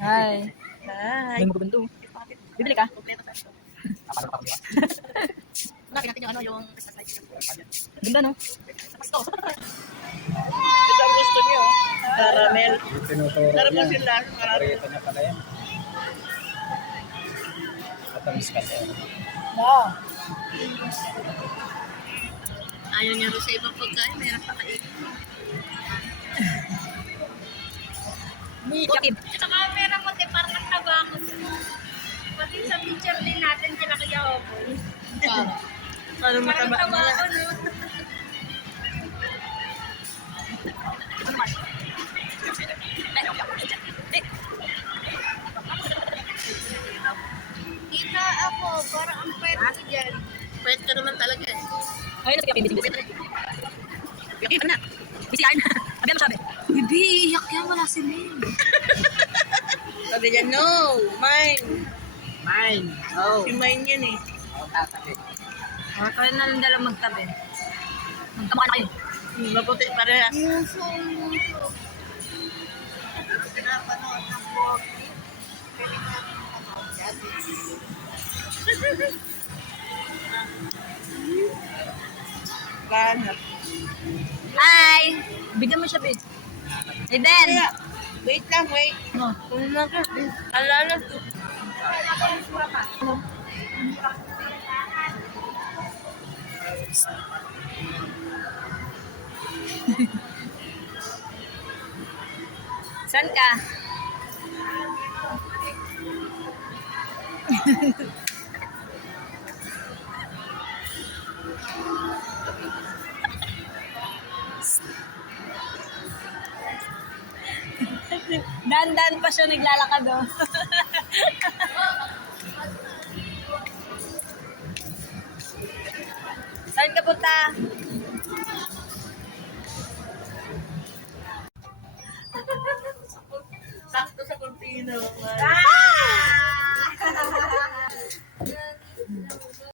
Hi. Hi. May magabando. Bibili ka? Nakita natin yung ano, yung Ganda, no? ito ang gusto niyo. Caramel. Tinuturo Caramel niya. sila. Paborito niya pala yan. Matamis kasi. Wow. Ayaw niya rin sa ibang pagkain. Meron pa kain. Yakib. Saka pera mo, te, parang nagtabako. Pati sa picture din natin, kinakaya ako. Ano Parang mataba? tabako, no? Kita ako, parang ang pwede ko dyan. Pwede ka naman talaga eh. Ayun na si Yakib. Yakib, ano na? Busy kain. Abi, ano sabi? Bibi, iyak yan, wala si Lynn. Sabi niya, no, mine. Mine. Oh. Si mine yan eh. Oh, kayo na lang dalang magtabi. Magkamukha na kayo. Maputi parehas. Muso. Banat. Hi! Bigyan mo siya, babe. Eden! Kaya, wait lang, wait. No. Kung naman, alala ko. Saan ka? Dan-dan pa siya naglalakad, oh. Saan ka punta? Sakto sa Cortino. Ah!